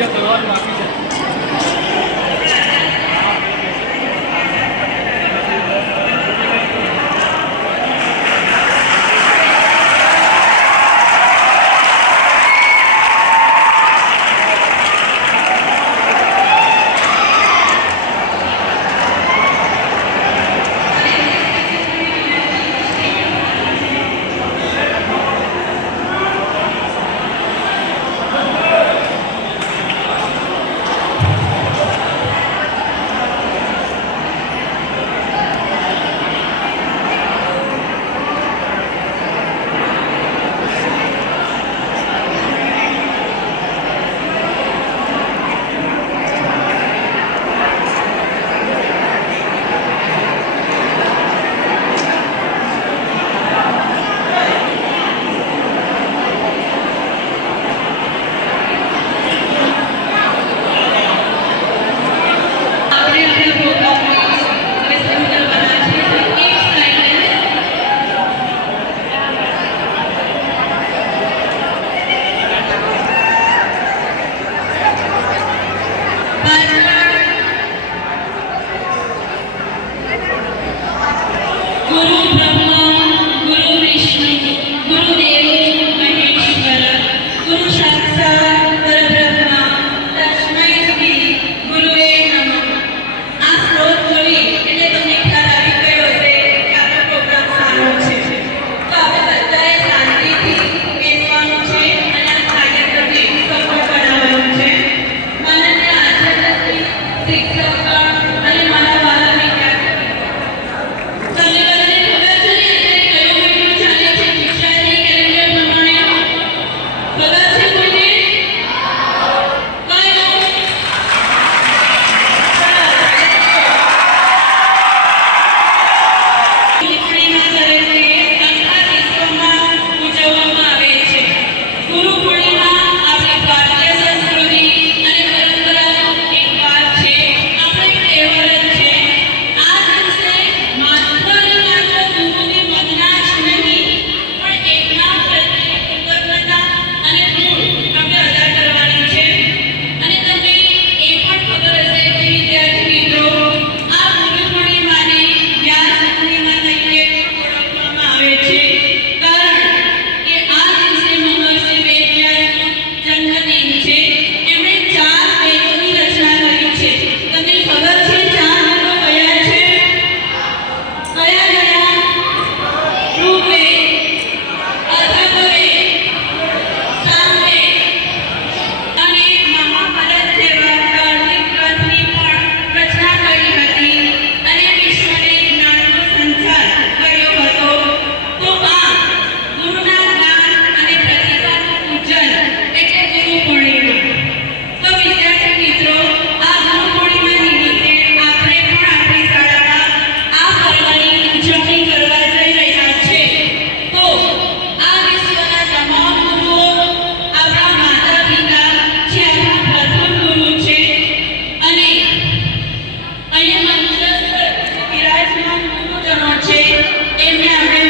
ya te va think ગુરુજનો છે એમને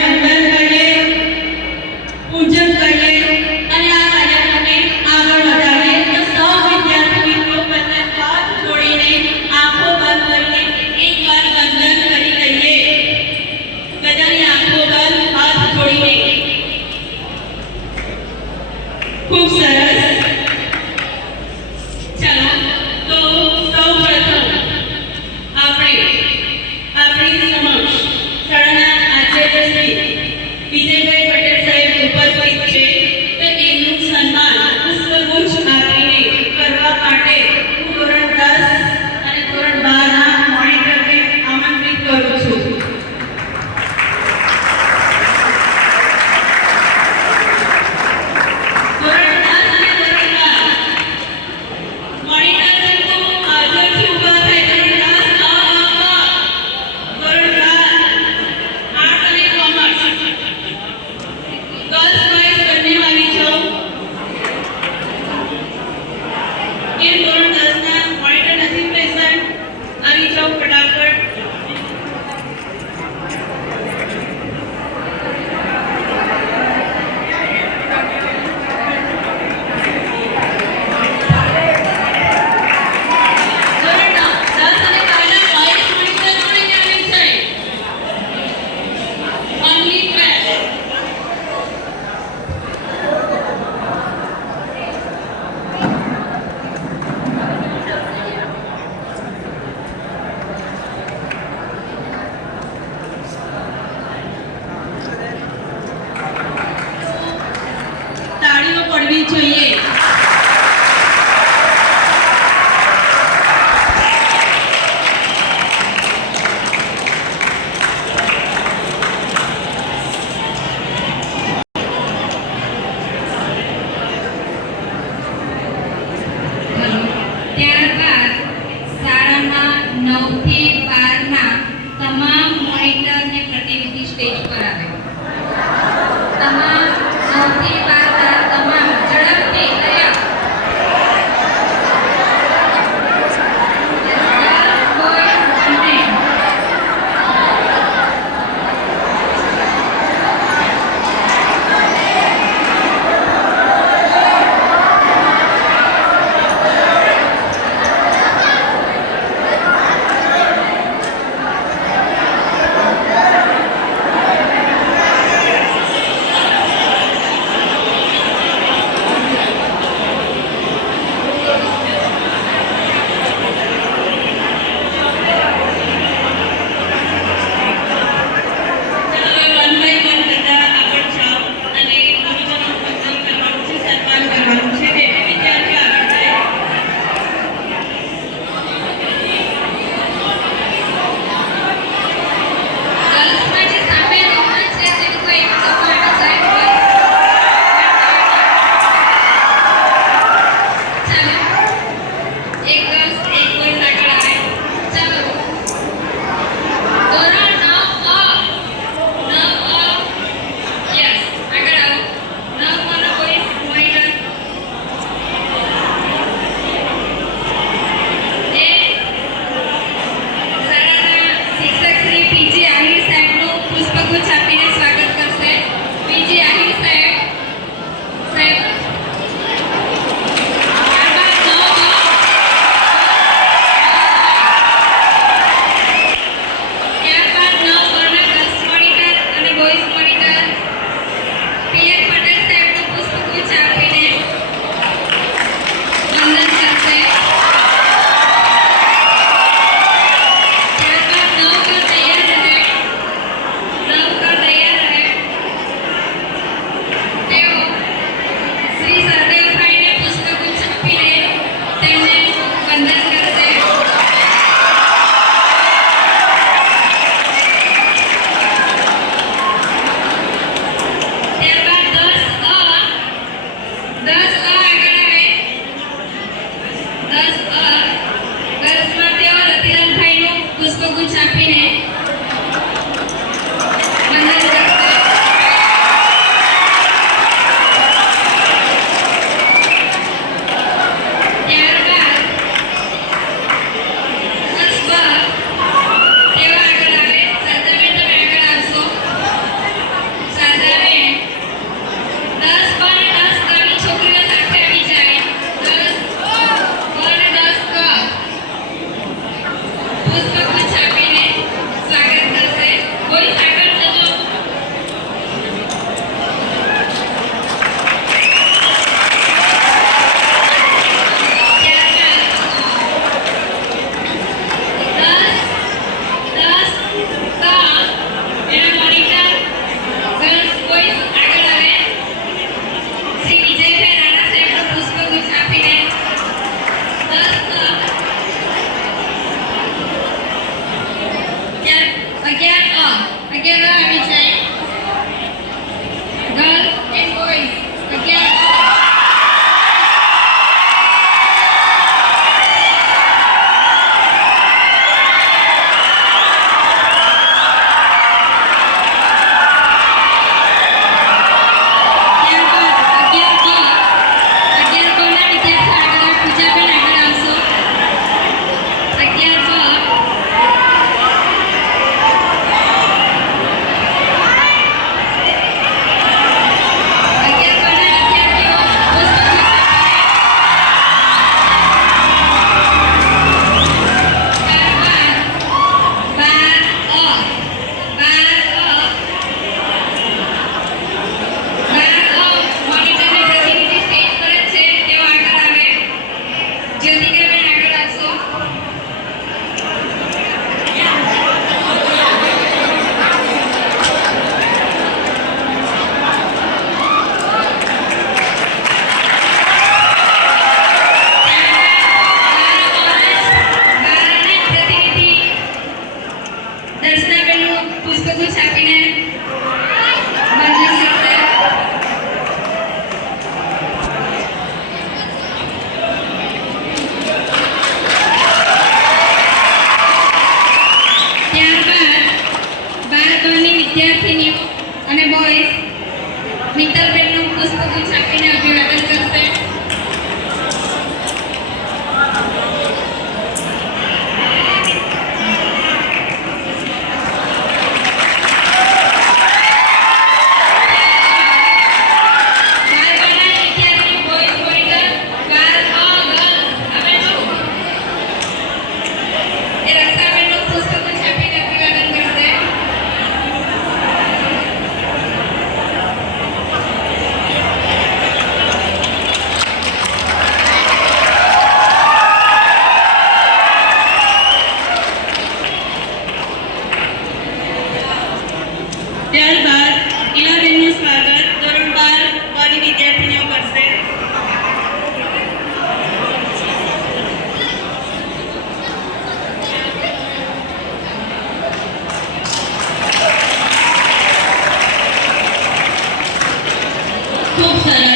Thank.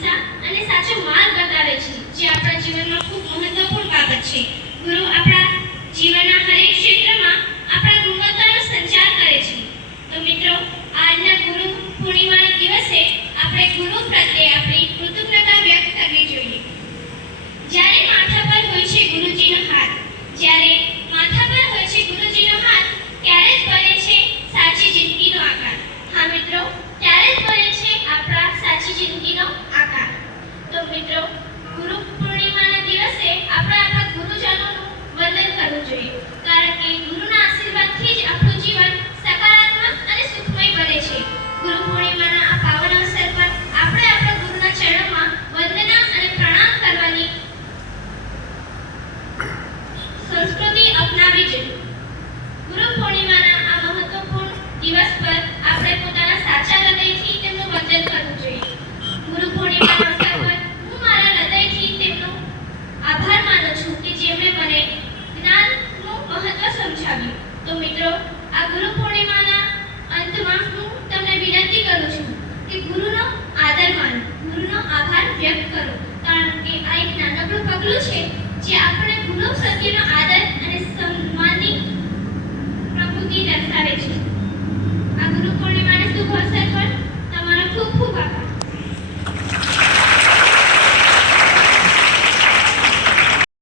અહિંસા અને સાચો માર્ગ બતાવે છે, જે આપણા જીવનમાં ખૂબ મહત્વપૂર્ણ બાબત છે. ગુરુ આપણા જીવનના દરેક ક્ષેત્રમાં આપણા ગુણવત્તાનો સંચાર કરે છે. તો મિત્રો, આજના ગુરુ પૂર્ણિમાના દિવસે આપણે ગુરુ પ્રત્યે આપણી કૃતજ્ઞતા વ્યક્ત કરવી જોઈએ. જ્યારે માથા પર હોય છે ગુરુજીનો હાથ, જ્યારે நன்றி.